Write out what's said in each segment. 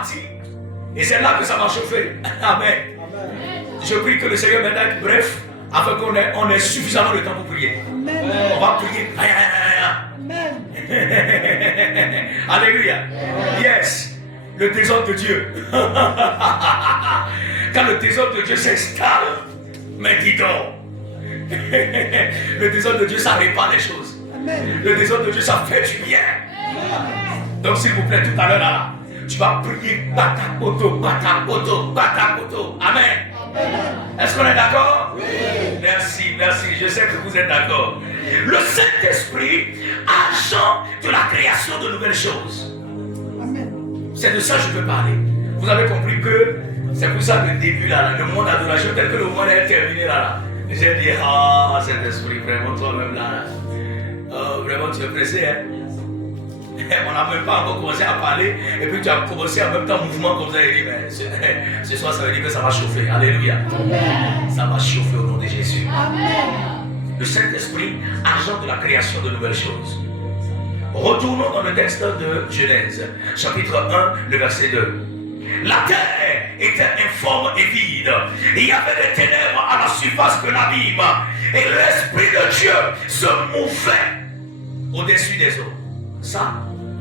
partie. Et c'est là que ça va chauffer. Amen. Je prie que le Seigneur m'aide à être bref, afin qu'on ait suffisamment de temps pour prier. Amen. On va prier. Amen. Alléluia. Yes. Le trésor de Dieu. Quand le trésor de Dieu s'installe, mais dis donc, le trésor de Dieu, ça répare les choses. Amen. Le trésor de Dieu, ça fait du bien. Amen. Donc s'il vous plaît, tout à l'heure là, tu vas prier batakoto, batakoto, batakoto. Amen. Est-ce qu'on est d'accord? Oui. Merci, merci. Je sais que vous êtes d'accord. Le Saint-Esprit, agent de la création de nouvelles choses. Amen. C'est de ça que je veux parler. Vous avez compris que c'est pour ça que le début là, le monde d'adoration tel que le monde est terminé là. J'ai dit, ah, Saint-Esprit, vraiment toi-même là. Vraiment tu es pressé, hein? On n'a même pas encore commencé à parler, et puis tu as commencé en même temps mouvement comme ça, et dit, mais ce soir ça veut dire que ça va chauffer. Alléluia. Amen. Ça va chauffer au nom de Jésus. Amen. Le Saint-Esprit, agent de la création de nouvelles choses. Retournons dans le texte de Genèse, chapitre 1, le verset 2. La terre était informe et vide. Il y avait des ténèbres à la surface de l'abîme, et l'Esprit de Dieu se mouvait au-dessus des eaux. Ça,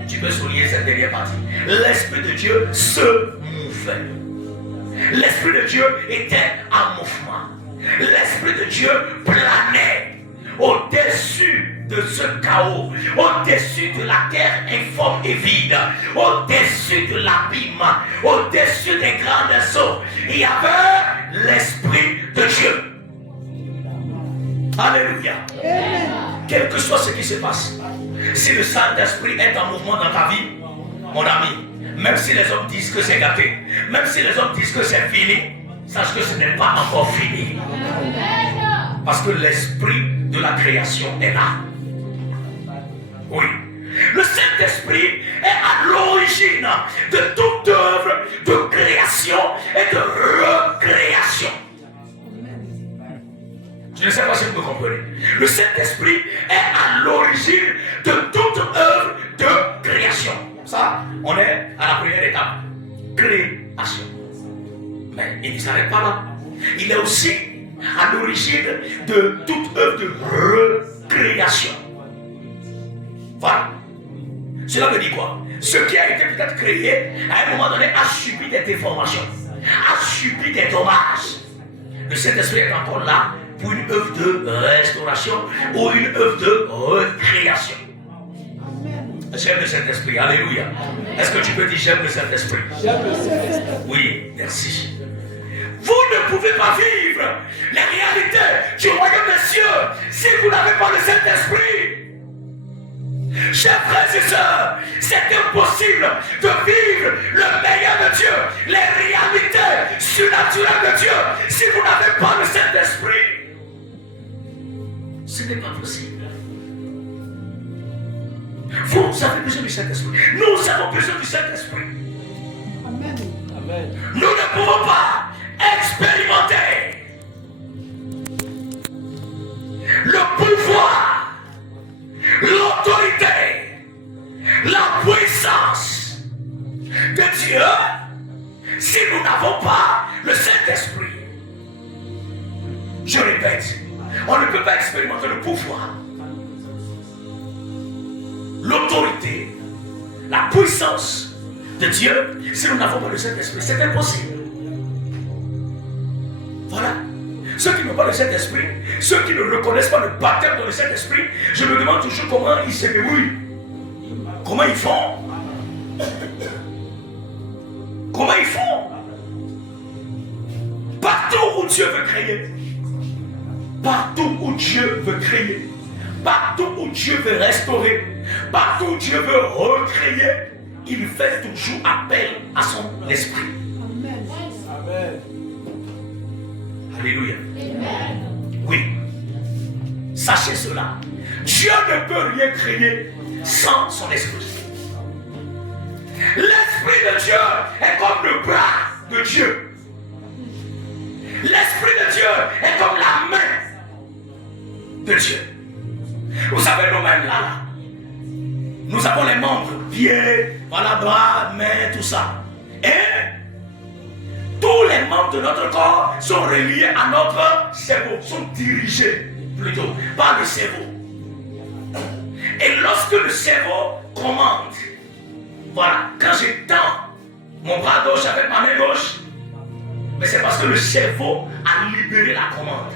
tu peux souligner cette dernière partie. L'Esprit de Dieu se mouvait. L'Esprit de Dieu était en mouvement. L'Esprit de Dieu planait au-dessus de ce chaos, au-dessus de la terre informe et vide, au-dessus de l'abîme, au-dessus des grandes eaux. Il y avait l'Esprit de Dieu. Alléluia. Quel que soit ce qui se passe, si le Saint-Esprit est en mouvement dans ta vie, mon ami, même si les hommes disent que c'est gâté, même si les hommes disent que c'est fini, sache que ce n'est pas encore fini. Parce que l'esprit de la création est là. Oui. Le Saint-Esprit est à l'origine de toute œuvre de création et de recréation. Je ne sais pas si vous me comprenez. Le Saint-Esprit est à l'origine de toute œuvre de création. Ça, on est à la première étape. Création. Mais il ne s'arrête pas là. Il est aussi à l'origine de toute œuvre de recréation. Voilà. Cela veut dire quoi? Ce qui a été peut-être créé, à un moment donné, a subi des déformations, a subi des dommages. Le Saint-Esprit est encore là pour une œuvre de restauration ou une œuvre de recréation. J'aime le Saint-Esprit, alléluia. Est-ce que tu peux dire j'aime le Saint-Esprit? J'aime le Saint-Esprit. Oui, merci. Vous ne pouvez pas vivre les réalités du royaume des cieux si vous n'avez pas le Saint-Esprit. Chers frères et sœurs, c'est impossible de vivre le meilleur de Dieu, les réalités surnaturelles de Dieu, si vous n'avez pas le Saint-Esprit. Ce n'est pas possible. Vous avez besoin du Saint-Esprit. Nous avons besoin du Saint-Esprit. Amen. Amen. Nous ne pouvons pas expérimenter le pouvoir, l'autorité, la puissance de Dieu si nous n'avons pas le Saint-Esprit. Je répète, on ne peut pas expérimenter le pouvoir, l'autorité, la puissance de Dieu si nous n'avons pas le Saint-Esprit. C'est impossible. Voilà. Ceux qui n'ont pas le Saint-Esprit, ceux qui ne reconnaissent pas le baptême dans le Saint-Esprit, je me demande toujours comment ils se débrouillent. Comment ils font? Comment ils font? Partout où Dieu veut créer, partout où Dieu veut créer, partout où Dieu veut restaurer, partout où Dieu veut recréer, il fait toujours appel à son esprit. Amen. Amen. Alléluia. Amen. Oui. Sachez cela. Dieu ne peut rien créer sans son esprit. L'esprit de Dieu est comme le bras de Dieu. L'esprit de Dieu est comme la main de Dieu. Vous savez, nos mains là, nous avons les membres, pieds, voilà, bras, mains, tout ça. Et tous les membres de notre corps sont reliés à notre cerveau, sont dirigés plutôt par le cerveau. Et lorsque le cerveau commande, voilà, quand j'étends mon bras gauche avec ma main gauche, mais c'est parce que le cerveau a libéré la commande.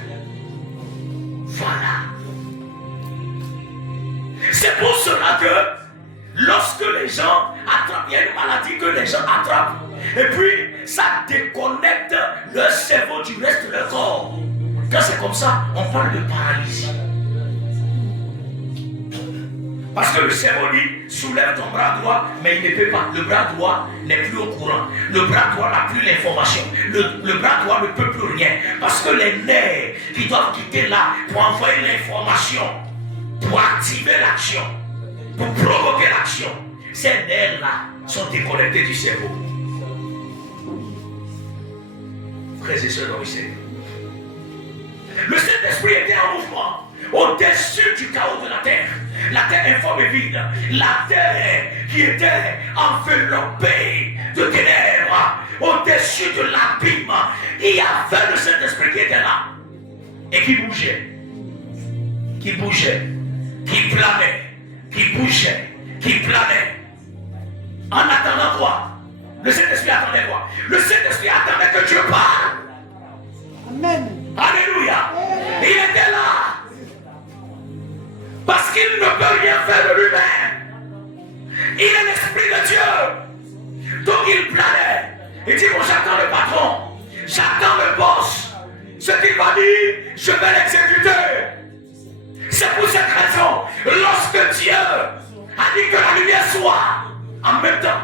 Voilà. C'est pour cela que lorsque les gens attrapent, il y a une maladie que les gens attrapent, et puis ça déconnecte leur cerveau du reste de leur corps. Quand c'est comme ça, on parle de paralysie. Parce que le cerveau dit, soulève ton bras droit, mais il ne peut pas. Le bras droit n'est plus au courant. Le bras droit n'a plus l'information. Le bras droit ne peut plus rien. Parce que les nerfs qui doivent quitter là pour envoyer l'information, pour activer l'action, pour provoquer l'action, ces nerfs-là sont déconnectés du cerveau. Frères et sœurs dans le Seigneur. Le Saint-Esprit était en mouvement au-dessus du chaos de la terre. La terre informe et vide. La terre qui était enveloppée de ténèbres, au-dessus de l'abîme. Il y avait le Saint-Esprit qui était là et qui bougeait, qui planait, qui bougeait, qui planait. En attendant quoi? Le Saint-Esprit attendait quoi? Le Saint-Esprit attendait que Dieu parle. Amen. Alléluia. Il était là. Parce qu'il ne peut rien faire de lui-même. Il est l'Esprit de Dieu. Donc il planait. Il dit, bon, j'attends le patron. J'attends le boss. Ce qu'il va dire, je vais l'exécuter. C'est pour cette raison, lorsque Dieu a dit que la lumière soit, en même temps,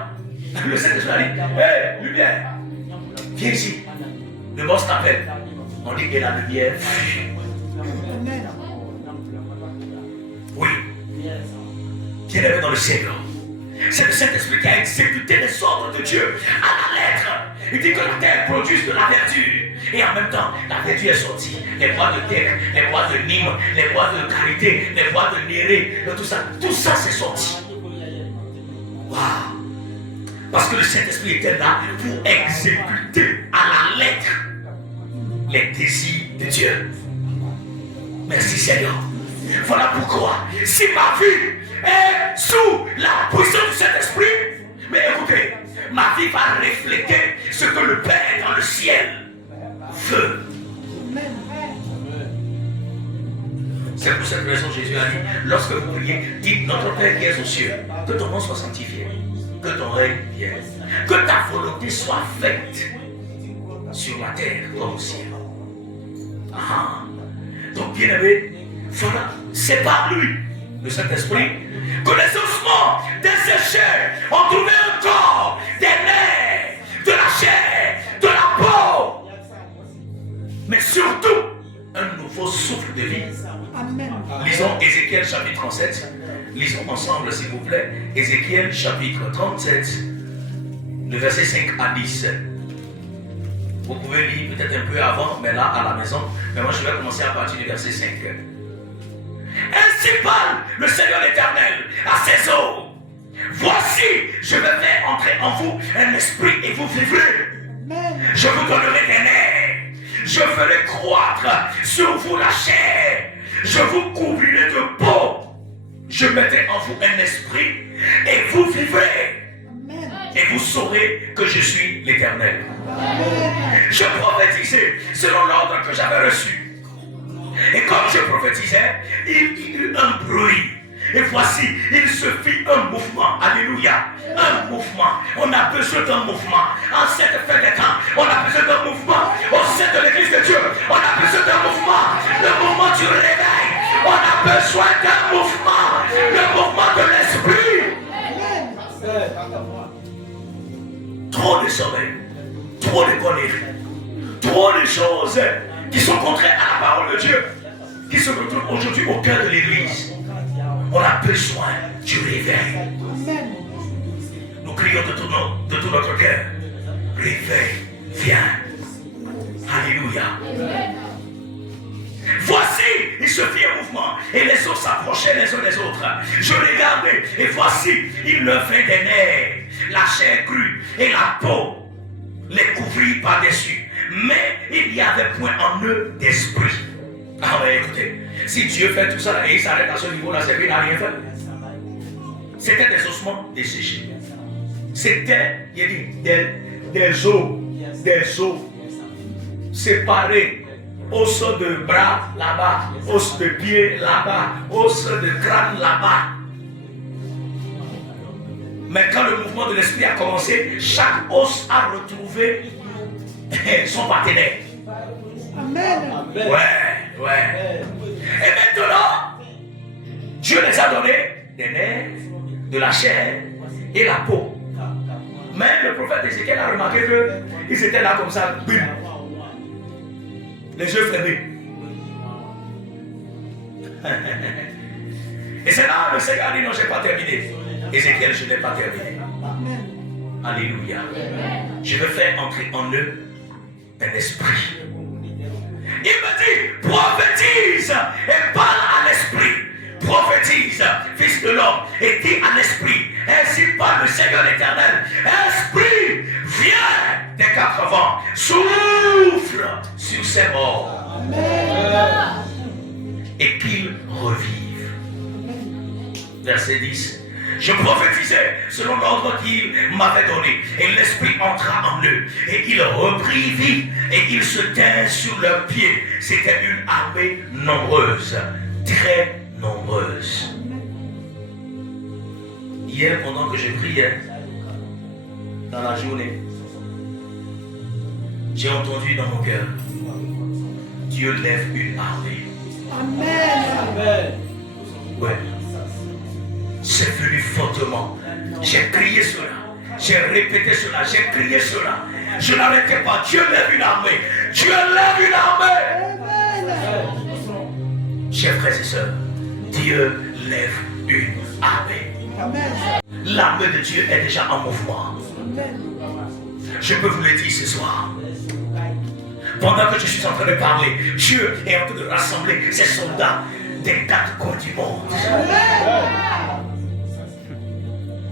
le Saint-Esprit a dit, hé, lumière, viens ici. Le boss t'appelle. On dit que la lumière fuit. Oui. Bien-aimé dans le Seigneur. C'est le Saint-Esprit qui a exécuté les ordres de Dieu à la lettre. Il dit que la terre produise de la verdure. Et en même temps, la verdure est sortie. Les bois de terre, les bois de Nîmes, les bois de Carité, les bois de Néré, tout ça c'est sorti. Waouh! Parce que le Saint-Esprit était là pour exécuter à la lettre les désirs de Dieu. Merci Seigneur. Voilà pourquoi, si ma vie est sous la puissance du Saint-Esprit, mais écoutez, ma vie va refléter ce que le Père dans le ciel veut. C'est pour cette raison que Jésus a dit, lorsque vous priez, dites notre Père qui est aux cieux, que ton nom soit sanctifié, que ton règne vienne, que ta volonté soit faite sur la terre comme au ciel. Ah. Donc bien aimé, voilà, c'est par lui, le Saint-Esprit, que les ossements desséchés ont trouvé un corps, des nerfs, de la chair, de la peau, mais surtout un nouveau souffle de vie. Amen. Lisons Ézéchiel chapitre 37. Lisons ensemble s'il vous plaît. Ézéchiel chapitre 37, le verset 5 à 10. Vous pouvez lire peut-être un peu avant, mais là à la maison. Mais moi je vais commencer à partir du verset 5. Ainsi parle le Seigneur l'Éternel à ses eaux. Voici, je vais faire entrer en vous un esprit et vous vivrez. Amen. Je vous donnerai des nerfs. Je ferai croître sur vous la chair. Je vous couvrirai de peau. Je mettrai en vous un esprit et vous vivrez. Amen. Et vous saurez que je suis l'Éternel. Amen. Je prophétisais selon l'ordre que j'avais reçu. Et comme je prophétisais, il y eut un bruit. Et voici, il se fit un mouvement. Alléluia. Un mouvement. On a besoin d'un mouvement. En cette fin des temps, on a besoin d'un mouvement. Au sein de l'église de Dieu, on a besoin d'un mouvement. Le mouvement du réveil. On a besoin d'un mouvement. Le mouvement de l'esprit. Trop de sommeil. Trop de conneries. Trop de choses qui sont contraires à la parole de Dieu, qui se retrouvent aujourd'hui au cœur de l'église. On a besoin du réveil. Amen. Nous crions de tout notre cœur. Réveil, viens. Alléluia. Voici, il se fit un mouvement et les eaux s'approchaient les uns des autres. Je regardais et voici, il leur fait des nerfs, la chair crue et la peau les couvrit par-dessus. Mais il n'y avait point en eux d'esprit. Ah mais écoutez, si Dieu fait tout ça et il s'arrête à ce niveau-là, c'est qu'il n'a rien fait. C'était des ossements desséchés. C'était, il dit, des os séparés. Os de bras là-bas, os de pied là-bas, os de crâne là-bas. Mais quand le mouvement de l'esprit a commencé, chaque os a retrouvé son partenaire. Amen. Ouais. Et maintenant, Dieu les a donné des nerfs, de la chair et la peau. Mais le prophète Ézéchiel a remarqué qu'ils étaient là comme ça, bim, les yeux fermés. Et c'est là le Seigneur a dit non, je n'ai pas terminé. Ézéchiel, je n'ai pas terminé. Alléluia. Je veux faire entrer en eux un esprit. Il me dit, prophétise et parle à l'esprit. Prophétise, fils de l'homme, et dis à l'esprit, ainsi parle le Seigneur éternel. Esprit, viens des quatre vents, souffle sur ces morts. Amen. Et qu'ils revivent. Verset 10. Je prophétisais selon l'ordre qu'il m'avait donné, et l'esprit entra en eux, et il reprit vie, et ils se tinrent sur leurs pieds. C'était une armée nombreuse, très nombreuse. Hier, pendant que je priais, dans la journée, j'ai entendu dans mon cœur, Dieu lève une armée. Amen. Ouais. C'est venu fortement. J'ai crié cela. J'ai répété cela. J'ai crié cela. Je n'arrêtais pas. Dieu lève une armée. Dieu lève une armée. Amen. Chers frères et sœurs, Dieu lève une armée. Amen. L'armée de Dieu est déjà en mouvement. Amen. Je peux vous le dire ce soir. Pendant que je suis en train de parler, Dieu est en train de rassembler ses soldats des quatre coins du monde.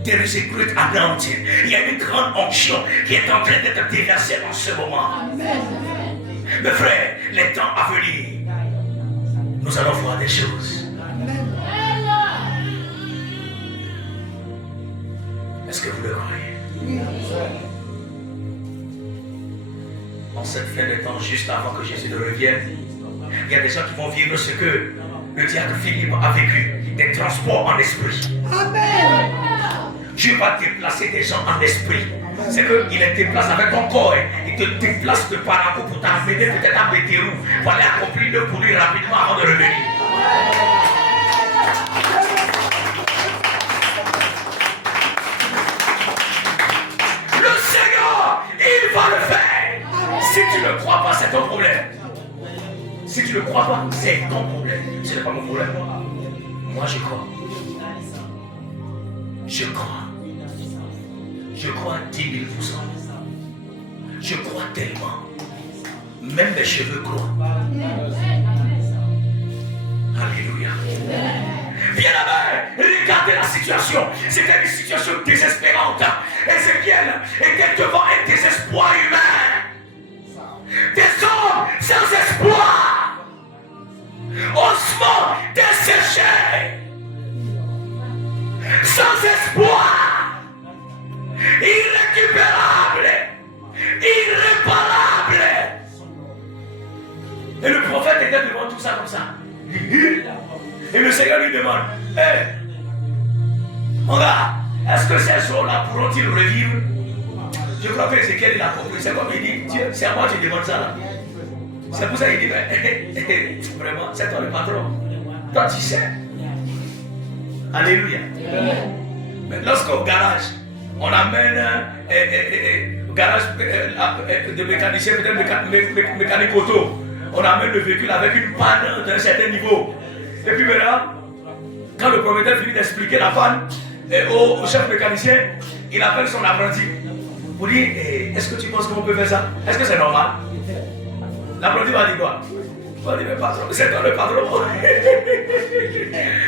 There is a great anointing. Il y a une grande onction qui est en train d'être déversée en ce moment. Amen. Mes frères, les temps à venir, nous allons voir des choses. Amen. Est-ce que vous le croyez? Oui. En cette fin de temps, juste avant que Jésus ne revienne, il y a des gens qui vont vivre ce que le diacre Philippe a vécu, des transports en esprit. Amen. Dieu va déplacer des gens en esprit. C'est qu'il les déplace avec ton corps. Il te déplace de Paraco pour t'amener peut-être à Béthérou pour aller accomplir le pour lui rapidement avant de revenir. Le Seigneur, il va le faire. Si tu ne crois pas, c'est ton problème. Si tu ne crois pas, c'est ton problème. Ce n'est pas mon problème. Moi, je crois. Je crois. Je crois 10 000%. Je crois tellement. Même mes cheveux croient. Alléluia. Bien-aimé, regardez la situation. C'était une situation désespérante. Ézéchiel était devant un désespoir humain. Des hommes sans espoir. Ossements desséchés. Sans espoir. Irrécupérable. Irréparable. Et le prophète était devant tout ça comme ça. Et le Seigneur lui demande, hé, mon gars, est-ce que ces jours-là pourront-ils revivre? Je crois que Ézéchiel il a compris. C'est comme il dit, Dieu, c'est à moi que tu demandes ça là. C'est pour ça qu'il dit, mais, vraiment, c'est toi le patron. Toi tu sais. Alléluia. Mais lorsqu'au garage, on amène au garage de mécanicien, peut-être mécanique auto, on amène le véhicule avec une panne d'un certain niveau. Et puis maintenant, quand le propriétaire finit d'expliquer la panne au chef mécanicien, il appelle son apprenti pour dire, est-ce que tu penses qu'on peut faire ça? Est-ce que c'est normal? L'apprenti va dire quoi? Il va dire, mais patron, c'est toi le patron.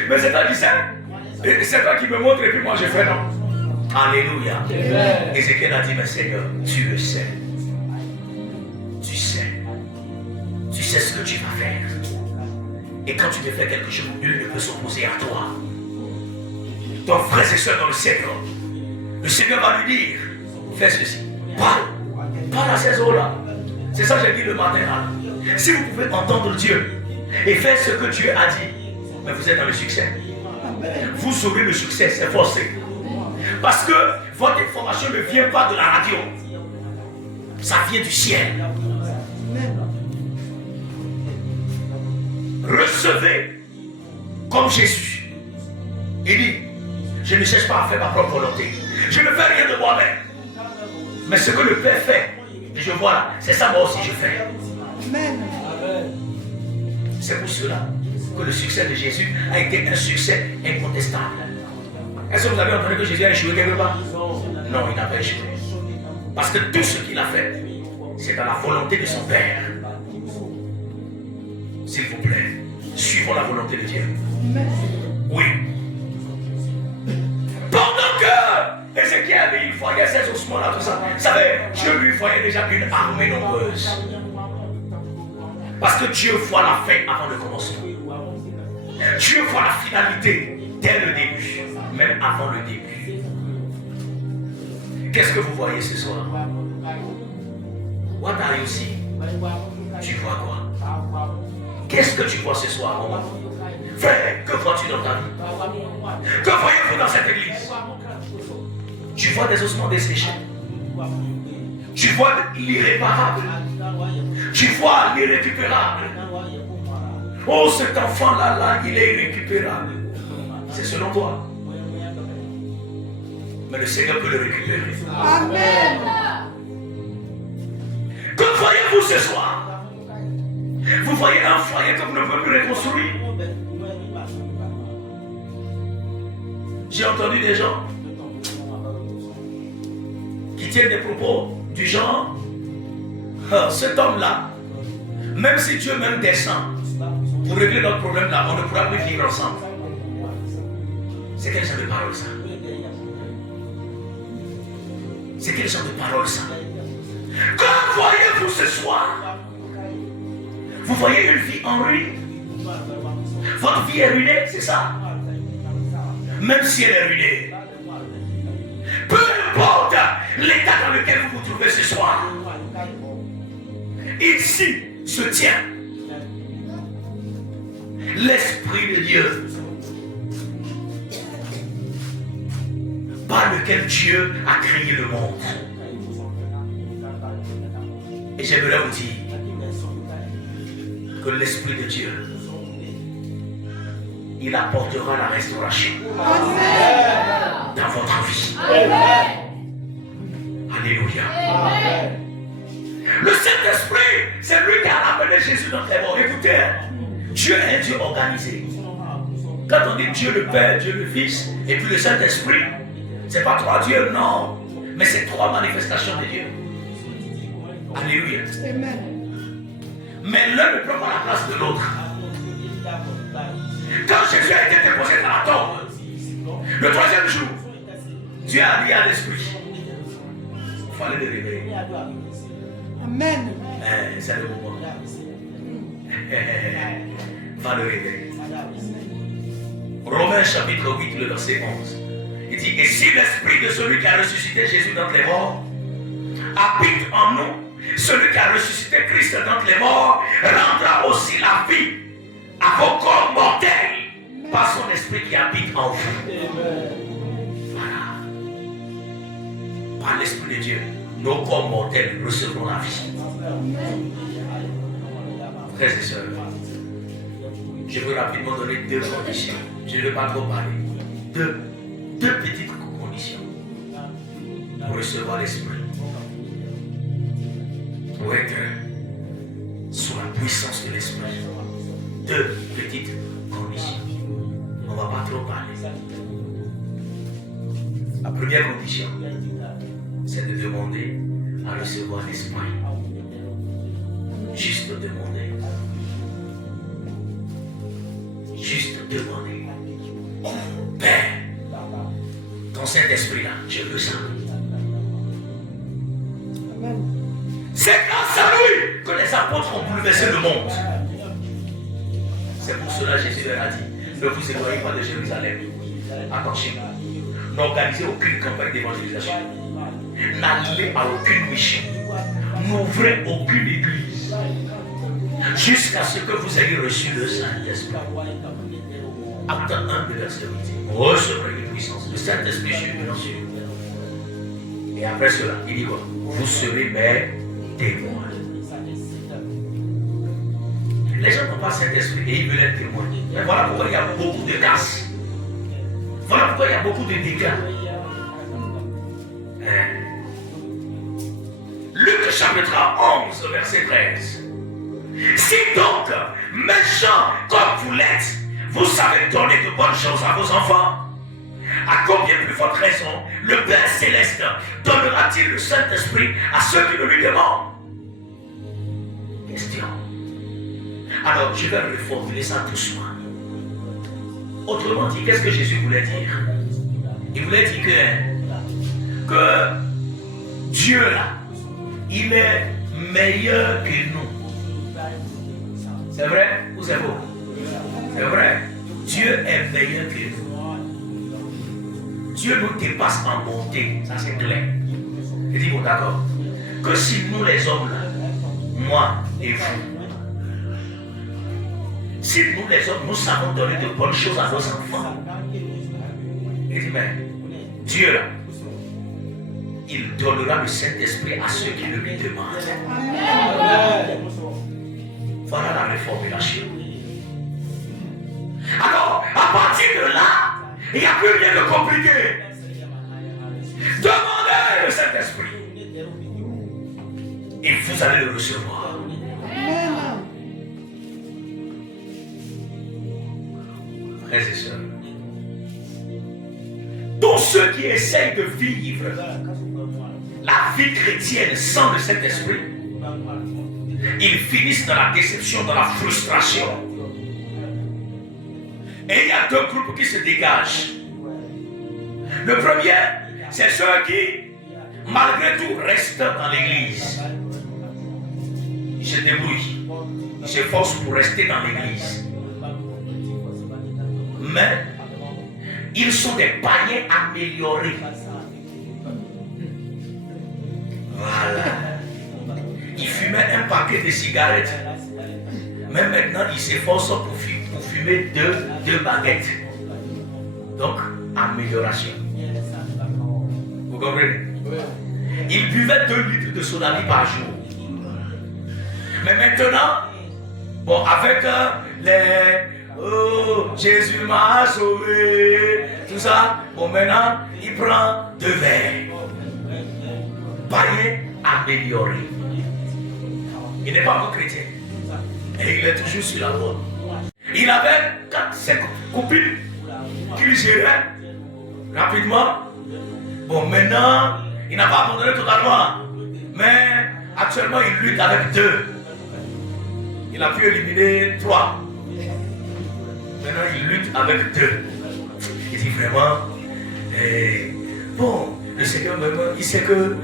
Mais c'est toi qui sais. C'est toi qui me montre et puis moi je fais non. Alléluia. Amen. Ézéchiel a dit, mais Seigneur, tu le sais. Tu sais. Tu sais ce que tu vas faire. Et quand tu te fais quelque chose, nul ne peut s'opposer à toi. Donc, frères et sœurs dans le Seigneur va lui dire, fais ceci. Parle à ces eaux-là. C'est ça que j'ai dit le matin là. Si vous pouvez entendre Dieu et faire ce que Dieu a dit, mais vous êtes dans le succès. Vous aurez le succès, c'est forcé. Parce que votre information ne vient pas de la radio. Ça vient du ciel. Recevez comme Jésus. Il dit, je ne cherche pas à faire ma propre volonté. Je ne fais rien de moi-même. Mais ce que le Père fait, et je vois là, c'est ça moi aussi je fais. Amen. C'est pour cela que le succès de Jésus a été un succès incontestable. Est-ce que vous avez entendu que Jésus a échoué quelque part? Non, il n'a pas échoué. Parce que tout ce qu'il a fait, c'est dans la volonté de son Père. S'il vous plaît, suivons la volonté de Dieu. Oui. Pendant que Ézéchiel, il voyait ces ossements-là, tout ça, vous savez, Dieu lui voyait déjà une armée nombreuse. Parce que Dieu voit la fin avant le commencement. Dieu voit la finalité dès le début, même avant le début. Qu'est-ce que vous voyez ce soir? What are you seeing? Tu vois quoi? Qu'est-ce que tu vois ce soir, maman? Frère, que vois-tu dans ta vie? Que voyez-vous dans cette église? Tu vois des ossements desséchés. Tu vois l'irréparable. Tu vois l'irrécupérable. Oh, cet enfant-là, il est irrécupérable. C'est selon toi. Mais le Seigneur peut le récupérer. Amen. Que voyez-vous ce soir? Vous voyez un foyer que vous ne pouvez plus reconstruire. J'ai entendu des gens qui tiennent des propos du genre, cet homme-là, même si Dieu même descend pour régler notre problème là, on ne pourra plus vivre ensemble. C'est quel genre de parole ça? C'est quel genre de parole ça? Que voyez-vous ce soir? Vous voyez une vie en ruine? Votre vie est ruinée, c'est ça? Même si elle est ruinée. Peu importe l'état dans lequel vous vous trouvez ce soir. Ici se tient l'Esprit de Dieu, par lequel Dieu a créé le monde. Et j'aimerais vous dire que l'Esprit de Dieu, il apportera la restauration dans votre vie. Alléluia. Le Saint-Esprit, c'est lui qui a ramené Jésus dans les morts. Écoutez, Dieu est un Dieu organisé. Quand on dit Dieu le Père, Dieu le Fils, et puis le Saint-Esprit, c'est pas trois dieux, non. Mais c'est trois manifestations de Dieu. Alléluia. Mais l'un ne prend pas la place de l'autre. Quand Jésus a été déposé dans la tombe, le troisième jour, Dieu a dit à l'Esprit, il fallait le réveiller. Amen. C'est le moment. Va le réveiller. Romains chapitre 8, le verset 11. Il dit, et si l'Esprit de celui qui a ressuscité Jésus d'entre les morts habite en nous, celui qui a ressuscité Christ d'entre les morts rendra aussi la vie à vos corps mortels par son Esprit qui habite en vous. Voilà. Par l'Esprit de Dieu, nos corps mortels recevront la vie. Frères et sœurs, je veux rapidement donner deux conditions. Je ne vais pas trop parler. Deux petites conditions pour recevoir l'Esprit. Pour être sous la puissance de l'Esprit. Deux petites conditions. On ne va pas trop parler. La première condition, c'est de demander à recevoir l'Esprit. Juste demander. Juste demander. Père, ton Saint-Esprit là, je veux ça. Amen. C'est grâce à lui que les apôtres ont bouleversé le monde. C'est pour cela que Jésus leur a dit, ne vous éloignez pas de Jérusalem. Attachez-vous. N'organisez aucune campagne d'évangélisation. N'allez à aucune mission. N'ouvrez aucune église. Jusqu'à ce que vous ayez reçu le Saint-Esprit. Acte 1 de verset 8. Recevrez une puissance. Le Saint-Esprit sur vous. Et après cela, il dit quoi? Vous serez mes témoins. Les gens n'ont pas Saint-Esprit et ils veulent être témoins. Et voilà pourquoi il y a beaucoup de casse. Voilà pourquoi il y a beaucoup de dégâts. Luc chapitre 11, verset 13. Si donc, méchants comme vous l'êtes, vous savez donner de bonnes choses à vos enfants, à combien plus forte raison le Père Céleste donnera-t-il le Saint-Esprit à ceux qui le lui demandent? Question. Alors, je vais reformuler ça doucement. Autrement dit, qu'est-ce que Jésus voulait dire? Il voulait dire que Dieu, là, il est meilleur que nous. C'est vrai ou c'est faux? C'est vrai. Dieu est meilleur que nous. Dieu nous dépasse en bonté, ça c'est clair. Je dis bon d'accord. Que si nous les hommes là, moi et vous, si nous les hommes, nous savons donner de bonnes choses à nos enfants, il dit mais Dieu là, il donnera le Saint-Esprit à ceux qui le lui demandent. Amen. Voilà la réformulation. Alors, à partir de là, il n'y a plus rien de compliqué. Demandez le Saint-Esprit. Et vous allez le recevoir. Amen. Frères et sœurs, tous ceux qui essayent de vivre la vie chrétienne sans le Saint-Esprit, ils finissent dans la déception, dans la frustration. Et il y a deux groupes qui se dégagent. Le premier, c'est ceux qui, malgré tout, restent dans l'église. Ils se débrouillent. Ils s'efforcent pour rester dans l'église. Mais, ils sont des païens améliorés. Voilà. Ils fumaient un paquet de cigarettes. Mais maintenant, ils s'efforcent pour fumer deux baguettes. Donc, amélioration. Vous comprenez? Ils buvaient 2 litres de soda par jour. Mais maintenant, bon, avec Jésus m'a sauvé, tout ça, bon, maintenant, il prend 2 verres. Païen amélioré. Il n'est pas encore chrétien. Et il est toujours sur la voie. Il avait 4-5 copines qu'il gérait rapidement. Bon, maintenant, il n'a pas abandonné totalement. Mais actuellement, il lutte avec 2. Il a pu éliminer 3. Maintenant, il lutte avec 2. Il dit vraiment, bon, le Seigneur même, il sait que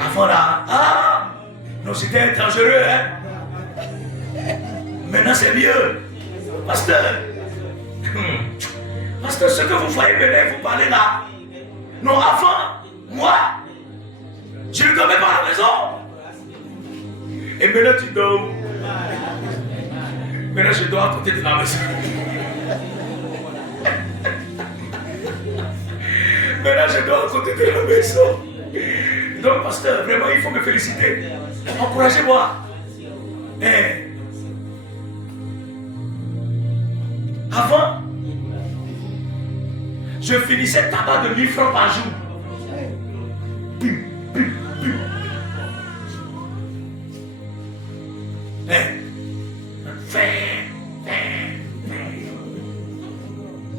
avant là, non, c'était dangereux, hein. Maintenant, c'est mieux. Pasteur, pasteur, ce que vous voyez venir, vous parlez là. Non, avant, moi, je ne dormais pas à la maison. Et maintenant, tu dors. Maintenant, je dors à côté de la maison. Maintenant, je dors à côté de la maison. Donc, pasteur, vraiment, il faut me féliciter. Encouragez-moi. Avant, je finissais tabac de 1000 francs par jour.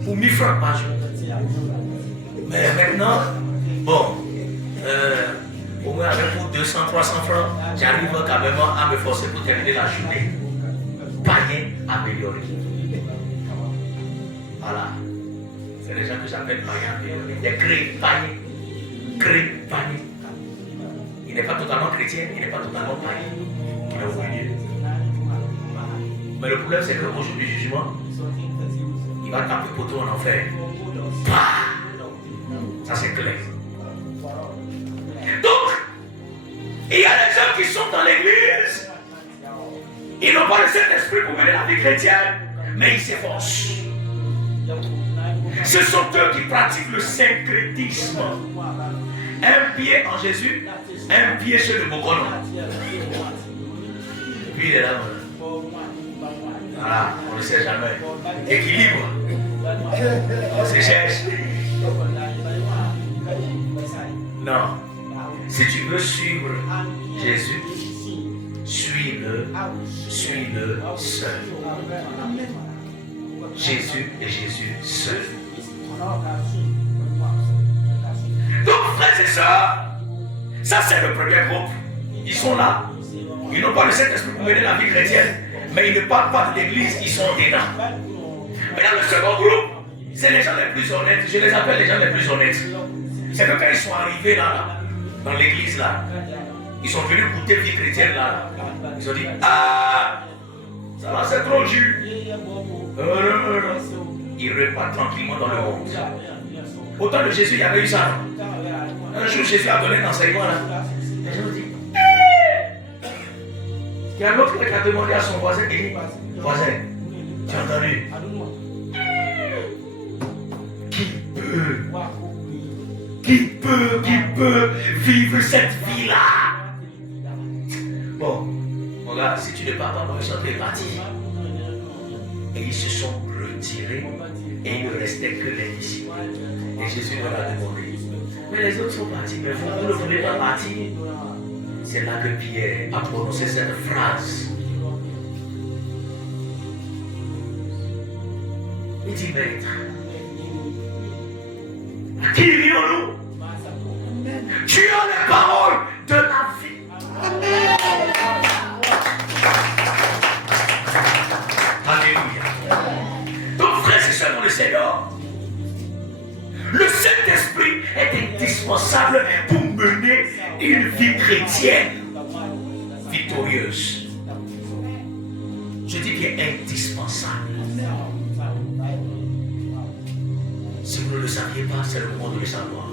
Pour 1000 francs par jour. Mais maintenant, bon, au moins avec pour 200, 300 francs, j'arrive quand même à me forcer pour terminer la journée. Païen amélioré. Voilà. C'est C'est les gens que j'appelle païens, des païens. Païens. Il n'est pas totalement chrétien, il n'est pas totalement païen. Il est au milieu. Mais le problème, c'est qu'au jour du jugement, il va taper poteau en enfer. Ça, c'est clair. Donc, il y a des gens qui sont dans l'église. Ils n'ont pas le Saint-Esprit pour mener la vie chrétienne, mais ils s'efforcent. Ce sont eux qui pratiquent le syncrétisme. Un pied en Jésus, un pied chez le Bokono. Et puis il est là. Voilà, on ne sait jamais. Équilibre. On se cherche. Non. Si tu veux suivre Jésus, suis-le seul. Jésus et Jésus seul. Donc, frères et sœurs, ça c'est le premier groupe. Ils sont là. Ils n'ont pas le Saint-Esprit pour mener la vie chrétienne, mais ils ne parlent pas de l'église, ils sont dedans. Maintenant, le second groupe, c'est les gens les plus honnêtes. Je les appelle les gens les plus honnêtes. C'est que quand ils sont arrivés là, dans l'église là, ils sont venus goûter vie chrétienne là. Ils ont dit, ah, ça va, c'est trop jus. Ils repartent tranquillement dans le monde. Au temps de Jésus, il y avait eu ça. Un jour, Jésus a donné un enseignement là. Les gens ont dit, il y a un autre qui a demandé à son voisin, il dit, voisin, tu as entendu? Qui peut vivre cette vie-là? Bon, mon gars, si tu ne pars pas, ils sont partis. Et ils se sont retirés et il ne restait que les disciples. Et Jésus leur a demandé, mais les autres sont partis, mais vous ne voulez pas partir? C'est là que Pierre a prononcé cette phrase. Il dit, maître, à qui irions-nous? Tu as les paroles de la vie. Alléluia. Donc, frères et sœurs dans le Seigneur, le Saint-Esprit est indispensable pour mener une vie chrétienne victorieuse. Je dis qu'il est indispensable. Si vous ne le saviez pas, c'est le moment de le savoir.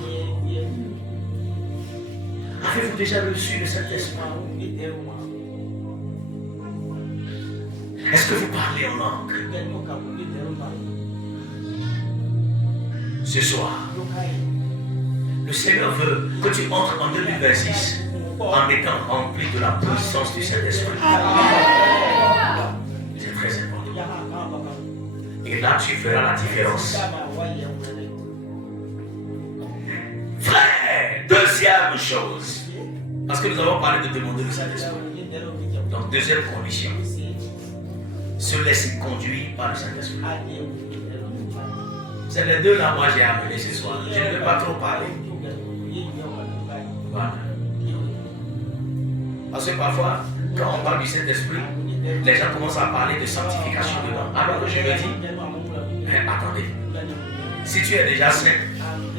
Avez-vous déjà reçu le Saint-Esprit? Est-ce que vous parlez en langue? Ce soir, le Seigneur veut que tu entres en 2026 en étant rempli de la puissance du Saint-Esprit. C'est très important. Et là, tu feras la différence. Frère, deuxième chose, parce que nous avons parlé de demander le Saint-Esprit. Donc, deuxième condition, se laisser conduire par le Saint-Esprit. C'est les deux là, moi j'ai amené ce soir. Je ne vais pas trop parler. Voilà. Parce que parfois, quand on parle du Saint-Esprit, les gens commencent à parler de sanctification dedans. Alors que je me dis, mais attendez, si tu es déjà saint,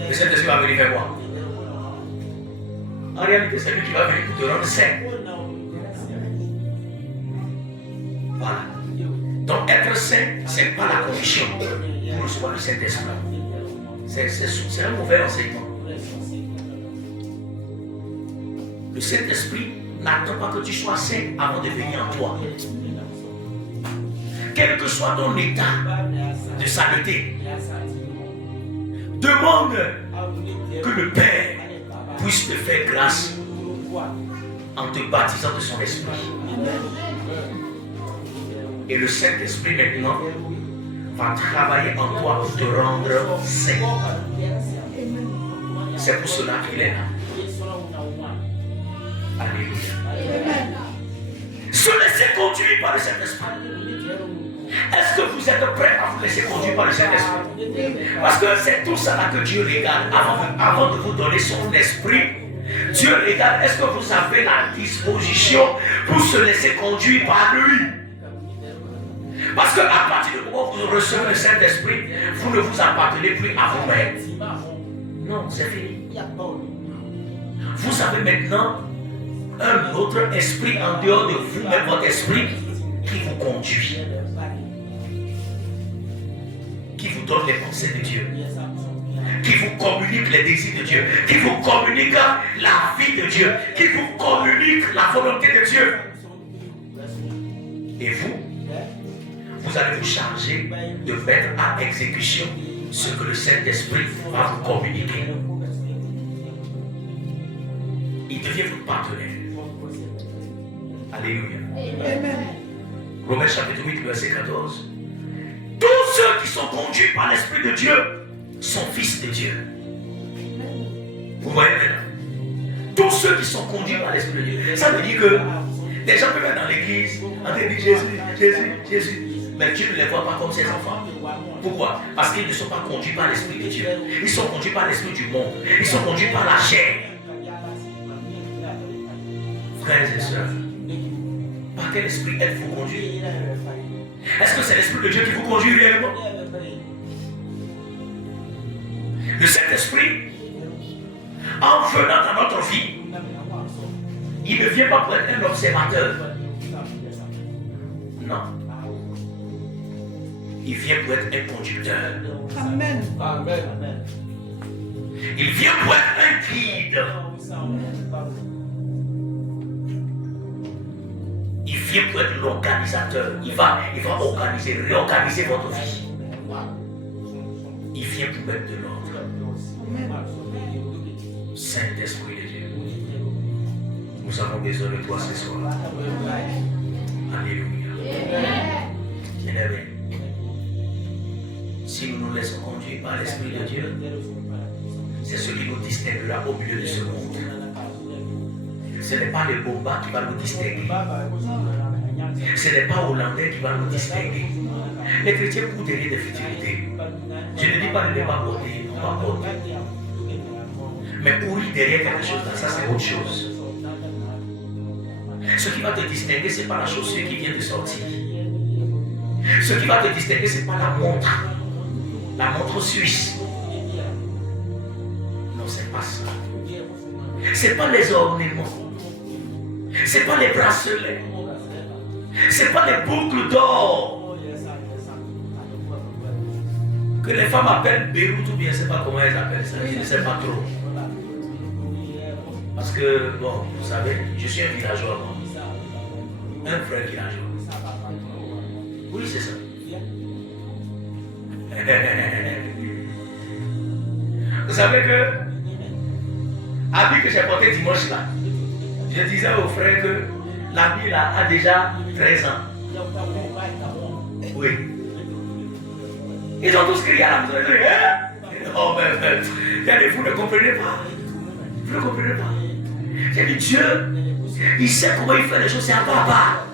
le Saint-Esprit va venir faire quoi? En réalité, c'est lui qui va venir pour te rendre saint. Voilà. Donc être saint, ce n'est pas la condition pour recevoir le Saint-Esprit. C'est un mauvais enseignement. Le Saint-Esprit n'attend pas que tu sois saint avant de venir en toi. Quel que soit ton état de saleté, demande que le Père puisse te faire grâce en te baptisant de son esprit. Et le Saint-Esprit maintenant va travailler en toi pour te rendre saint. C'est pour cela qu'il est là. Alléluia. Se laisser conduire par le Saint-Esprit. Est-ce que vous êtes prêts à vous laisser conduire par le Saint-Esprit? Parce que c'est tout ça là que Dieu regarde avant de vous donner son esprit. Dieu regarde, est-ce que vous avez la disposition pour se laisser conduire par lui? Parce qu'à partir du moment où vous recevez le Saint-Esprit, vous ne vous appartenez plus à vous-même. Non, c'est fini. Vous avez maintenant un autre esprit en dehors de vous-même, votre esprit, qui vous conduit, qui vous donne les pensées de Dieu, qui vous communique les désirs de Dieu, qui vous communique la vie de Dieu, qui vous communique la volonté de Dieu. Et vous allez vous charger de mettre à exécution ce que le Saint-Esprit va vous communiquer. Il devient votre partenaire. Alléluia. Amen. Romains chapitre 8, verset 14. Tous ceux qui sont conduits par l'Esprit de Dieu sont fils de Dieu. Vous voyez maintenant? Tous ceux qui sont conduits par l'Esprit de Dieu. Ça veut dire que des gens peuvent être dans l'église en train de dire Jésus, Jésus, Jésus. Mais Dieu ne les voit pas comme ses enfants. Pourquoi? Parce qu'ils ne sont pas conduits par l'Esprit de Dieu. Ils sont conduits par l'Esprit du monde. Ils sont conduits par la chair. Frères et sœurs, par quel esprit êtes-vous conduits? Est-ce que c'est l'Esprit de Dieu qui vous conduit réellement? Le Saint-Esprit, en venant dans notre vie, il ne vient pas pour être un observateur. Non. Il vient pour être un conducteur. Amen. Il vient pour être un guide. Il vient pour être l'organisateur. Il va organiser, réorganiser votre vie. Il vient pour mettre de l'ordre. Saint-Esprit de Dieu, nous avons besoin de toi ce soir. Alléluia. Bien-aimés, si nous nous laissons conduire par l'Esprit de Dieu, c'est ce qui nous distinguera au milieu de ce monde. Ce n'est pas le bomba qui va nous distinguer. Ce n'est pas Hollandais qui va nous distinguer. Les chrétiens courent derrière des futilités. Je ne dis pas de ne pas porter, non pas porter. Mais courir derrière quelque chose, ça c'est autre chose. Ce qui va te distinguer, ce n'est pas la chaussure qui vient de sortir. Ce qui va te distinguer, ce n'est pas la montre suisse. Non, c'est pas ça. C'est pas les ornements. C'est pas les bracelets. C'est pas les boucles d'or. Que les femmes appellent Beyrouth ou bien je ne sais pas comment elles appellent ça. Je ne sais pas trop. Parce que, bon, vous savez, je suis un villageois, moi. Un vrai villageois. Oui, c'est ça. Vous savez que l'habit que j'ai porté dimanche là, je disais aux frères que l'habit là a déjà 13 ans. Oui. Ils ont tous crié à la maison. Hein? Oh, mais il y a des vous ne comprenez pas. Vous ne comprenez pas. J'ai dit Dieu, il sait comment il fait les choses, c'est un papa.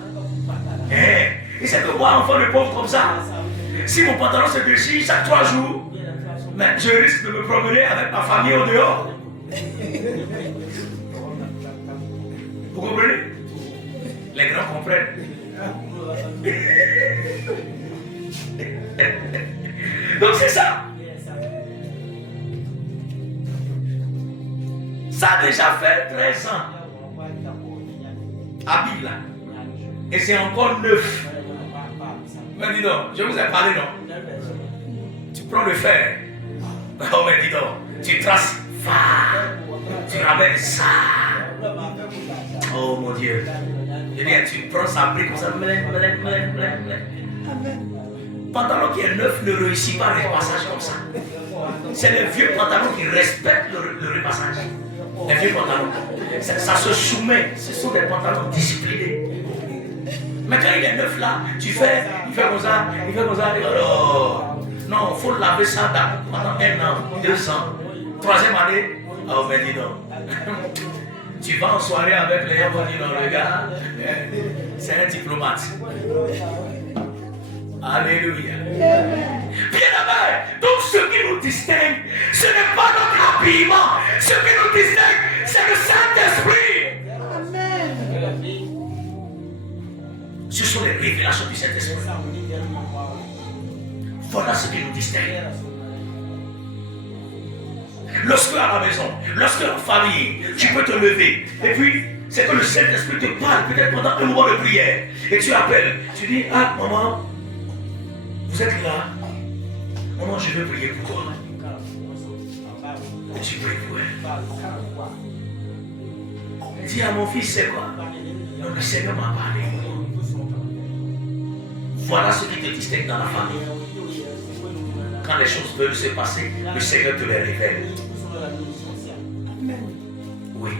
Il sait que moi, enfant de pauvre comme ça, si mon pantalon se déchire chaque 3 jours, mais je risque de me promener avec ma famille au dehors. Vous comprenez? Les grands comprennent. Donc c'est ça. Ça a déjà fait 13 ans. Habille là. Et c'est encore neuf. Mais dis donc, je vous ai parlé non? Tu prends le fer. Oh mais dis donc, tu traces phare. Tu ramènes ça. Oh mon Dieu. Je dis, tu prends sa brique comme ça. Amen. Pantalon qui est neuf ne réussit pas le repassage comme ça. C'est les vieux pantalons qui respectent le repassage. Les vieux pantalons. Ça se soumet. Ce sont des pantalons disciplinés. Mais quand il est neuf là, il fait comme ça, alors, non, il faut laver ça pendant 1 an, 2 ans, 3e année. Oh, mais dis donc. Tu vas en soirée avec les gens, dis donc, le gars, c'est un diplomate. Alléluia. Bien-aimés, donc ce qui nous distingue, ce n'est pas notre habillement. Ce qui nous distingue, c'est le Saint-Esprit. Amen. Ce sont les révélations du Saint-Esprit. Voilà ce qui nous distingue. Lorsque à la maison, lorsque en famille, tu peux te lever. Et puis, c'est que le Saint-Esprit te parle peut-être pendant un moment de prière. Et tu appelles. Tu dis, ah maman, vous êtes là. Maman, je veux prier pour toi. Et tu pries pour elle. Dis à mon fils, c'est quoi? Non, le Seigneur m'a parlé. Voilà ce qui te distingue dans la famille. Quand les choses veulent se passer, le Seigneur te les révèle. Oui.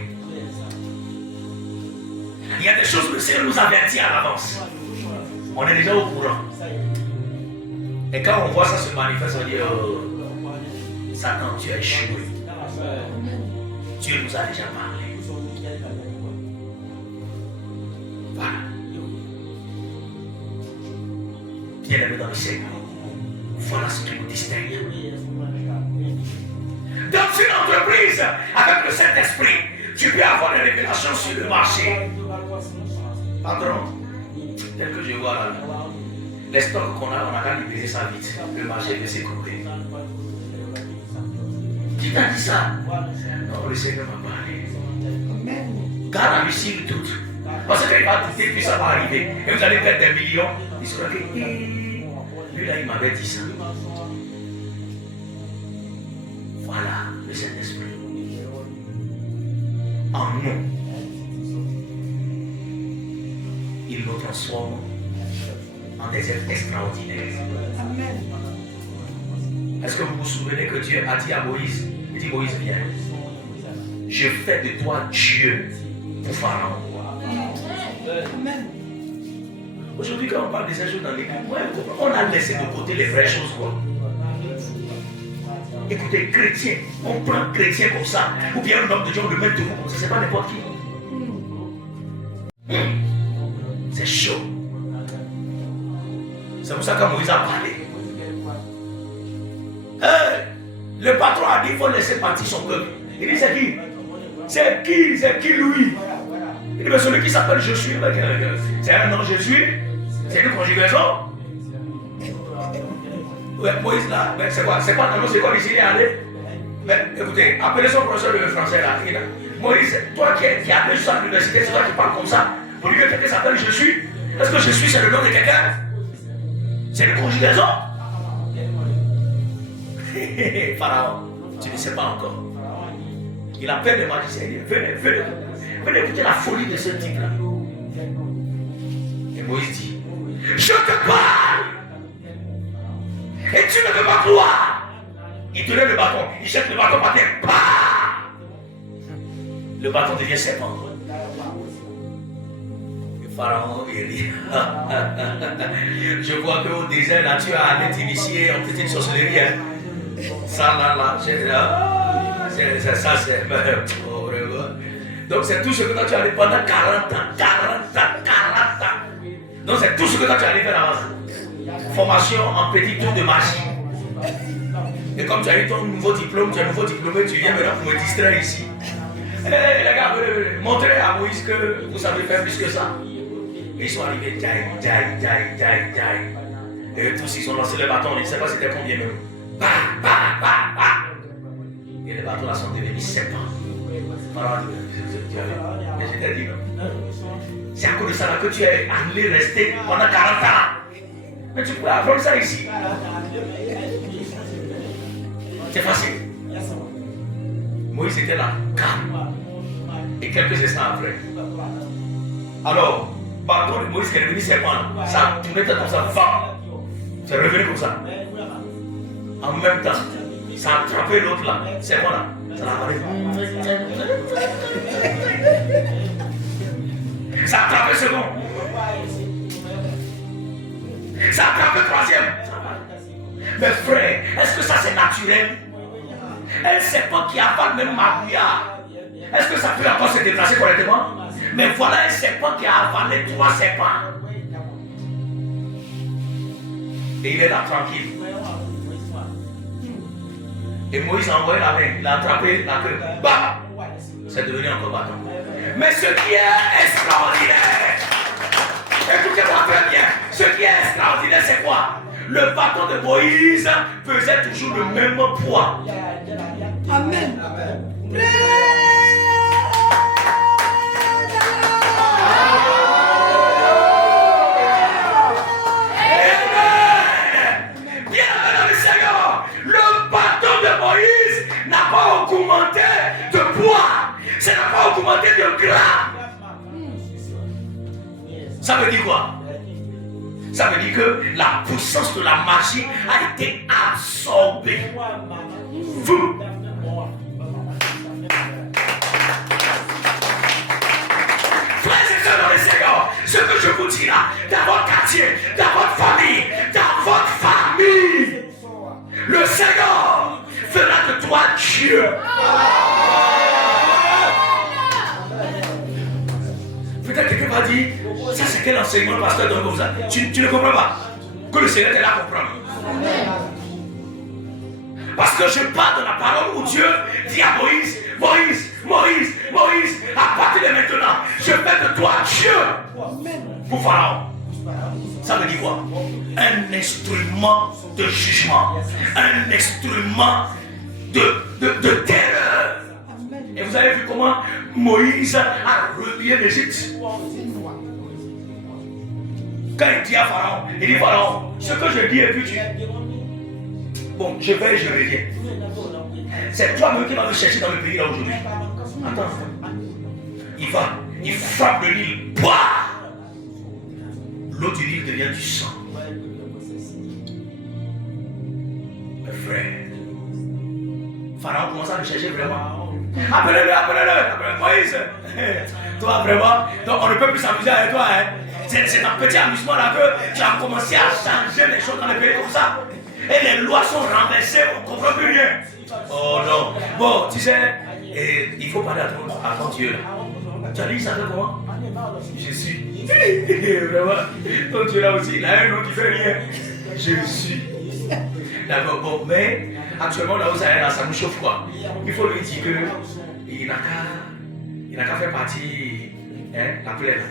Il y a des choses que le Seigneur nous avertit à l'avance. On est déjà au courant. Et quand on voit ça se manifester, on dit, oh, Satan, tu as échoué. Dieu nous a déjà parlé. Voilà. Bien-aimé dans le Seigneur. Voilà ce qui nous distingue. Dans une entreprise, avec le Saint-Esprit, tu peux avoir des révélations sur le marché. Patron, tel que je vois là, les stocks qu'on a, on a qu'à libérer ça vite. Le marché peut s'écouler. Qui t'a dit ça? Non, le Seigneur m'a parlé. Garde à lui s'il doute. Parce qu'il va douter, puis ça va arriver. Et vous allez perdre des millions. Il sera que, lui là, il m'avait dit ça. Voilà le Saint-Esprit. En nous, il nous transforme en des êtres extraordinaires. Est-ce que vous vous souvenez que Dieu a dit à Moïse, il dit Moïse, viens, je fais de toi Dieu pour Pharaon. Aujourd'hui, quand on parle de ces choses dans l'église, on a laissé de côté les vraies choses. Quoi. Écoutez, chrétien, on prend chrétien comme ça, ou bien un homme de Dieu, on le met debout comme ça, c'est pas n'importe qui. C'est chaud. C'est pour ça que Moïse a parlé. Le patron a dit qu'il faut laisser partir son peuple. Il dit c'est qui? C'est qui lui? Il dit mais celui qui s'appelle Josué, c'est un nom Jésus? C'est une conjugaison? Ouais, Moïse là, c'est quoi dans nos écoles ici, il est allé? Mais écoutez, appelez son professeur de français là. Moïse, toi qui as appelé sur l'université, c'est toi qui parles comme ça. Pour lui que quelqu'un s'appelle Jésus. Est-ce que Jésus c'est le nom de quelqu'un? C'est une conjugaison? Pharaon, tu ne sais pas encore. Il appelle le magicien, il dit venez écouter la folie de ce type là. Et Moïse dit, je te parle et tu ne veux pas croire. Il te lève le bâton, il jette le bâton par terre. Le bâton devient serpent. Et Pharaon, il dit, je vois qu'au désert là tu as allé t'initier en petite sorcellerie. Hein. Ça là, ça c'est donc c'est tout ce que toi tu as fait pendant 40 ans. Donc c'est tout ce que toi tu as fait avant. Formation en petit tour de magie. Et comme tu as eu ton nouveau diplôme, tu es nouveau diplômé, tu viens maintenant pour me distraire ici. Les gars, montrez à Moïse que vous savez faire plus que ça. Et ils sont arrivés, et tous ils ont lancé le bâton, je ne sais pas c'était combien même. Et les bâtons là sont devenus 7 ans. Mais je t'ai dit non. C'est à cause de ça là que tu es allé rester pendant 40 ans. Mais tu pourrais apprendre ça ici. C'est facile. Moïse était là, calme. Et quelques instants après. Alors, bâton de Moïse qui est devenu serpent, ça a tourné comme ça, c'est revenu comme ça. En même temps, ça a attrapé l'autre là, c'est moi là, ça l'a avalé. Ça a attrapé le second. Ça a attrapé le troisième. Mais frère, est-ce que ça c'est naturel? Un serpent qui avale même ma bouillard. Est-ce que ça peut encore se déplacer correctement? Mais voilà un serpent qui a avalé 3 serpents. Et il est là tranquille. Et Moïse a envoyé la main, il a attrapé la queue. Bah! C'est devenu encore bâton. Mais ce qui est extraordinaire, écoutez-moi frère, le bâton de Moïse pesait toujours le même poids. Amen. N'a pas augmenté de poids, ça n'a pas augmenté de gras. Ça veut dire quoi? Ça veut dire que la puissance de la magie a été absorbée. Vous. Frères et sœurs dans le Seigneur, ce que je vous dis là, dans votre quartier, dans votre famille, le Seigneur fera de toi Dieu. Peut-être que quelqu'un va dire, ça c'est quel enseignement le pasteur donne comme ça? Tu ne comprends pas. Que le Seigneur t'aide à comprendre. Parce que je parle de la parole où Dieu dit à Moïse, Moïse, à partir de maintenant, je fais de toi Dieu. Pour Pharaon. Ça veut dire quoi? Un instrument de jugement, un instrument de terreur. Et vous avez vu comment Moïse a remué l'Égypte. Quand il dit à Pharaon, il dit Pharaon, ce que je dis et puis tu... Bon, je vais et je reviens. C'est toi-même qui vas me chercher dans le pays là aujourd'hui. Attends. Il frappe le Nil. Bah! L'eau du Nil devient du sang. Mes frères, Pharaon commence à le chercher vraiment. Appelez-le, Moïse. Toi vraiment, donc on ne peut plus s'amuser avec toi. Hein. C'est un petit amusement là que tu as commencé à changer les choses dans le pays comme ça. Et les lois sont renversées, on ne comprend plus rien. Oh non. Bon, tu sais, il faut parler à ton Dieu là. Tu as dit ça fait comment? Je suis. Vraiment, ton Dieu là aussi, il a un nom qui fait rien. Je suis. D'accord, bon, mais actuellement là où ça nous chauffe quoi. Il faut lui dire qu'il n'a qu'à faire partie la plaine.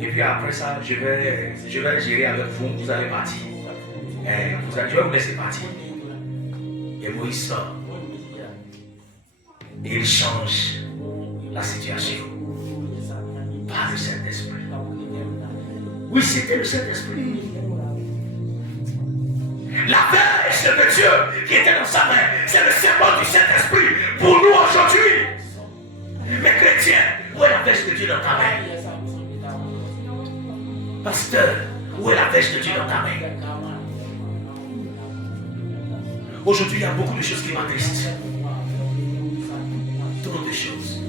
Et puis après ça, je vais gérer avec vous, vous allez partir. Je vais vous laisser partir. Et Moïse sort. Et il change la situation. Par le Saint-Esprit. Oui, c'était le Saint-Esprit. La veste de Dieu qui était dans sa main, c'est le symbole du Saint-Esprit pour nous aujourd'hui. Mais chrétiens, où est la veste de Dieu dans ta main? Pasteur, où est la veste de Dieu dans ta main? Aujourd'hui, il y a beaucoup de choses qui m'attristent. Trop de choses.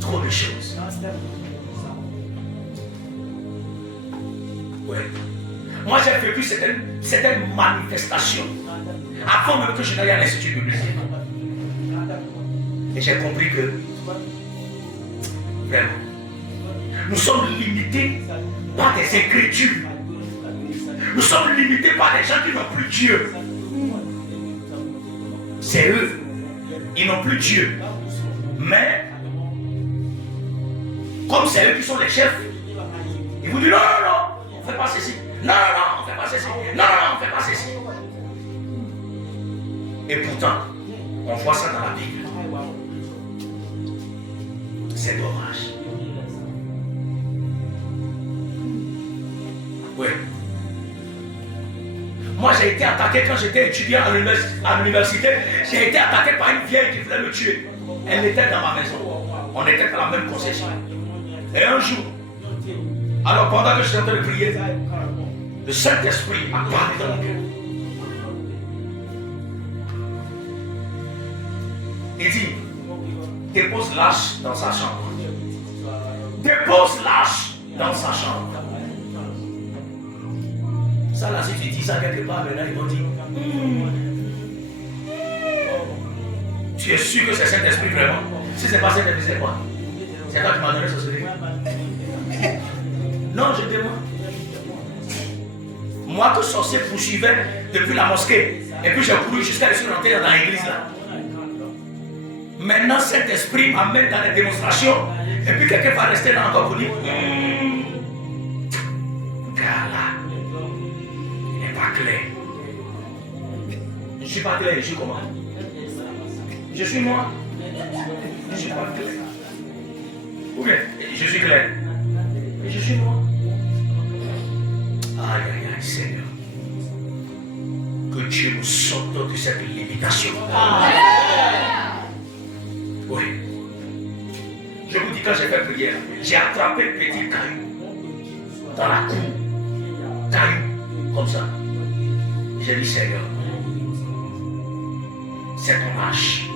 Trop de choses. Ouais. Moi, j'ai vécu certaines manifestations avant même que je n'aille à l'Institut biblique. Et j'ai compris que, vraiment, nous sommes limités par des écritures. Nous sommes limités par des gens qui n'ont plus Dieu. C'est eux. Ils n'ont plus Dieu. Mais, comme c'est eux qui sont les chefs, ils vous disent non, on ne fait pas ceci. Non, on ne fait pas ceci. Non, on ne fait pas ceci. Et pourtant, on voit ça dans la Bible. C'est dommage. Oui. Moi, j'ai été attaqué quand j'étais étudiant à l'université. J'ai été attaqué par une vieille qui voulait me tuer. Elle était dans ma maison. On était dans la même concession. Et un jour, alors pendant que je suis en train de prier, le Saint-Esprit a parlé dans mon cœur. Il dit, dépose l'âche dans sa chambre. Dépose l'âche dans sa chambre. Ça là, si tu dis ça quelque part, maintenant ils vont dire, tu es sûr que c'est Saint-Esprit vraiment? Si c'est pas Saint-Esprit, c'est quoi? C'est toi qui m'as donné ce secret? Non, je demande. Moi que sorcier poursuivais depuis la mosquée, et puis j'ai couru jusqu'à ici rentrer dans l'église là. Maintenant, Saint-Esprit m'amène dans les démonstrations, et puis quelqu'un va rester là encore pour dire, pas clair. Je ne suis pas clair, je suis comment? Je suis moi. Je ne suis pas clair. Ou bien, je suis clair. Et je suis moi. Aïe, aïe, aïe, Seigneur. Que Dieu nous sorte de cette limitation. Oui. Je vous dis, quand j'ai fait prière, j'ai attrapé le petit caillou dans la cour. Caillou, comme ça. J'ai dit, Seigneur, c'est ton âge.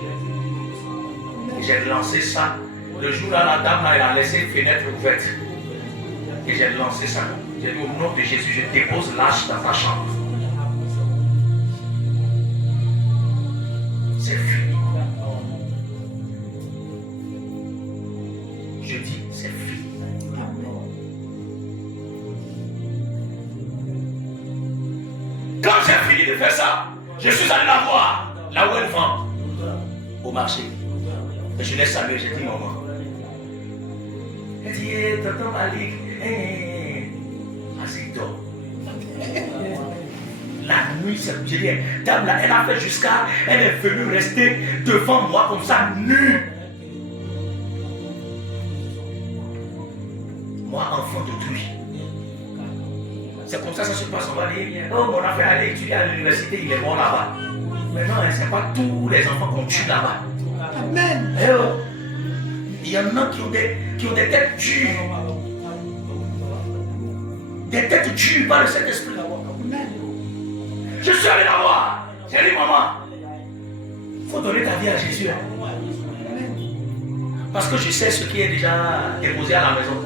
J'ai lancé ça. Le jour-là, la dame, là, elle a laissé une fenêtre ouverte. Et j'ai lancé ça. J'ai dit, au nom de Jésus, je dépose l'âge dans ta chambre. C'est fini. Je dis, c'est fini. Quand j'ai fini de faire ça, je suis allé la voir, là où elle vend, au marché. Et je l'ai salué, j'ai dit, maman. Elle dit, tonton Malik, assieds-toi. La nuit, j'ai dit, dame là, elle a fait jusqu'à, elle est venue rester devant moi comme ça, nue. Moi, enfant d'autrui. C'est comme ça que ça se passe. On va dire, oh, mon enfant allait étudier à l'université, il est mort là-bas. Mais non, ce n'est pas tous les enfants qu'on tue là-bas. Amen. Eh oh. Il y en a qui ont des têtes dures. Des têtes dures par le Saint-Esprit. Je suis allé la voir. J'ai dit, maman, il faut donner ta vie à Jésus. Parce que je sais ce qui est déjà déposé à la maison.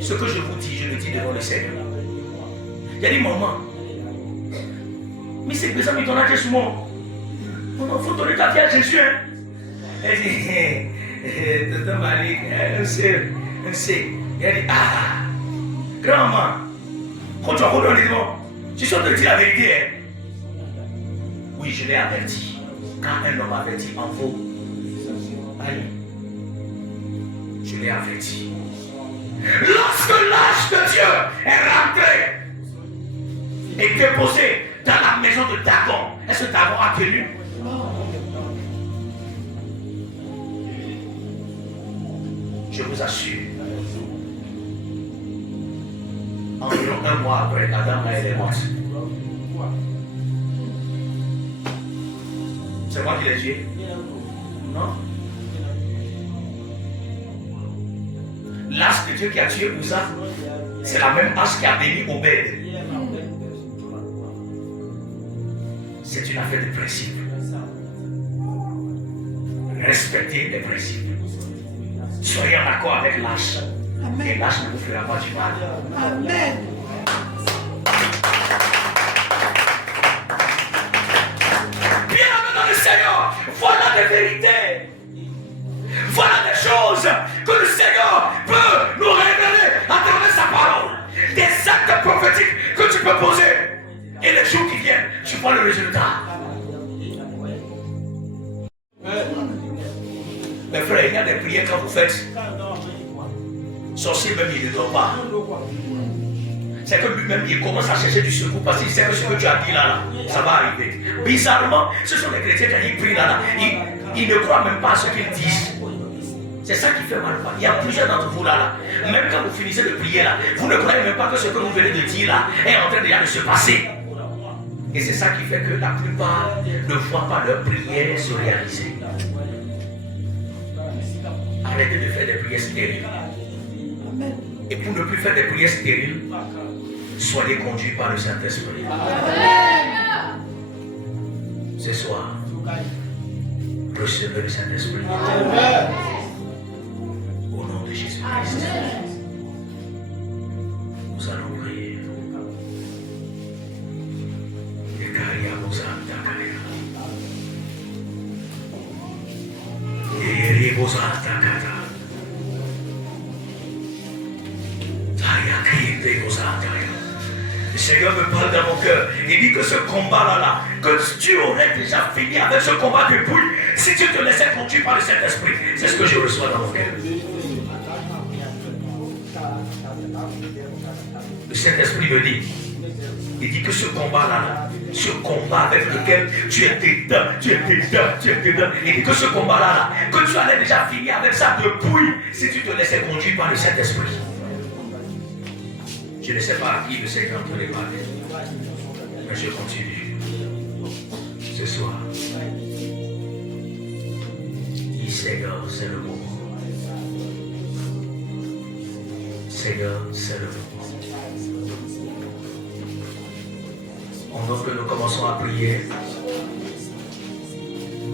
Ce que je vous dis, je le dis devant le Seigneur. J'ai dit, maman, mais c'est que ça me donne à Jésus. Il faut donner ta vie à Jésus. Elle dit, tonton Malik, un sait. Elle dit, ah, grand-maman, quand tu as redonné le nom, tu suis en train de dire la vérité. Oui, je l'ai averti. Quand un homme averti en vaut. Allez. Je l'ai averti. Lorsque l'âge de Dieu est rentré et déposé dans la maison de Dagon, est-ce que Dagon a tenu? Je vous assure. Environ un mois après, la dame là, elle est morte. C'est moi qui l'ai tué? Non. L'âge de Dieu qui a tué Ouza, c'est la même âge qui a béni Obed. C'est une affaire de principe. Respectez les principes. Soyez en accord avec l'âge. Et l'âge ne vous fera pas du mal. Amen. Bien-aimés dans le Seigneur, voilà des vérités. Voilà des choses que le Seigneur peut nous révéler à travers sa parole. Des actes prophétiques que tu peux poser. Et les jours qui viennent, tu vois le résultat. Mes frères, il y a des prières quand vous faites. Sorcier même, il ne dort pas. C'est que lui-même, il commence à chercher du secours parce qu'il sait que ce que tu as dit là, ça va arriver. Bizarrement, ce sont les chrétiens quand ils prient là, ils ne croient même pas à ce qu'ils disent. C'est ça qui fait mal. Il y a plusieurs d'entre vous là. Même quand vous finissez de prier là, vous ne croyez même pas que ce que vous venez de dire là est en train déjà de se passer. Et c'est ça qui fait que la plupart ne voient pas leur prière se réaliser. Arrêtez de faire des prières stériles. Et pour ne plus faire des prières stériles, soyez conduits par le Saint-Esprit. Ce soir, recevez le Saint-Esprit. Au nom de Jésus-Christ. Nous allons prier. Le Seigneur me parle dans mon cœur. Il dit que ce combat-là, que tu aurais déjà fini avec ce combat depuis si tu te laissais conduire par le Saint-Esprit. C'est ce que je reçois dans mon cœur. Le Saint-Esprit me dit, Il dit que ce combat-là, ce combat avec lequel tu étais dedans, il dit que ce combat-là, que tu allais déjà finir avec ça depuis si tu te laissais conduire par le Saint-Esprit. Je ne sais pas à qui le Seigneur te les parler, mais je continue. Ce soir, Seigneur, c'est le moment. Seigneur, c'est le moment. Pendant que nous commençons à prier,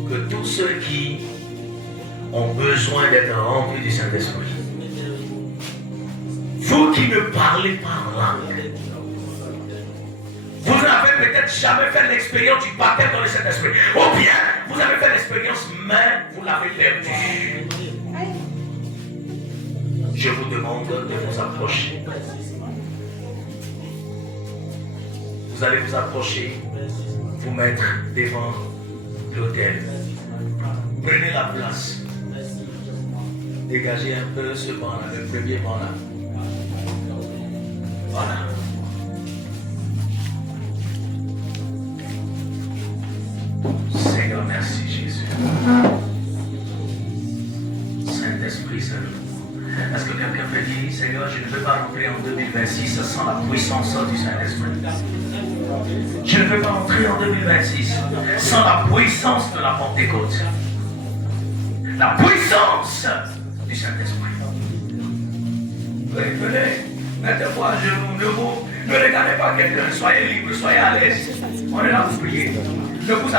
que tous ceux qui ont besoin d'être remplis du Saint-Esprit, vous qui ne parlez pas en langue, vous n'avez peut-être jamais fait l'expérience du baptême dans le Saint-Esprit, ou bien vous avez fait l'expérience, mais vous l'avez perdu. Je vous demande de vous approcher. Vous allez vous approcher, vous mettre devant l'autel. Prenez la place. Dégagez un peu ce banc-là, le premier banc-là. Voilà. Seigneur, merci Jésus. Saint-Esprit, Saint. Est-ce que quelqu'un peut dire, Seigneur, je ne veux pas rentrer en 2026 sans la puissance du Saint-Esprit. Je ne veux pas entrer en 2026 sans la puissance de la Pentecôte. La puissance du Saint-Esprit. Venez, mettez-vous à genoux, ne regardez pas quelqu'un, soyez libre, soyez à l'aise. On est là pour prier. Ne vous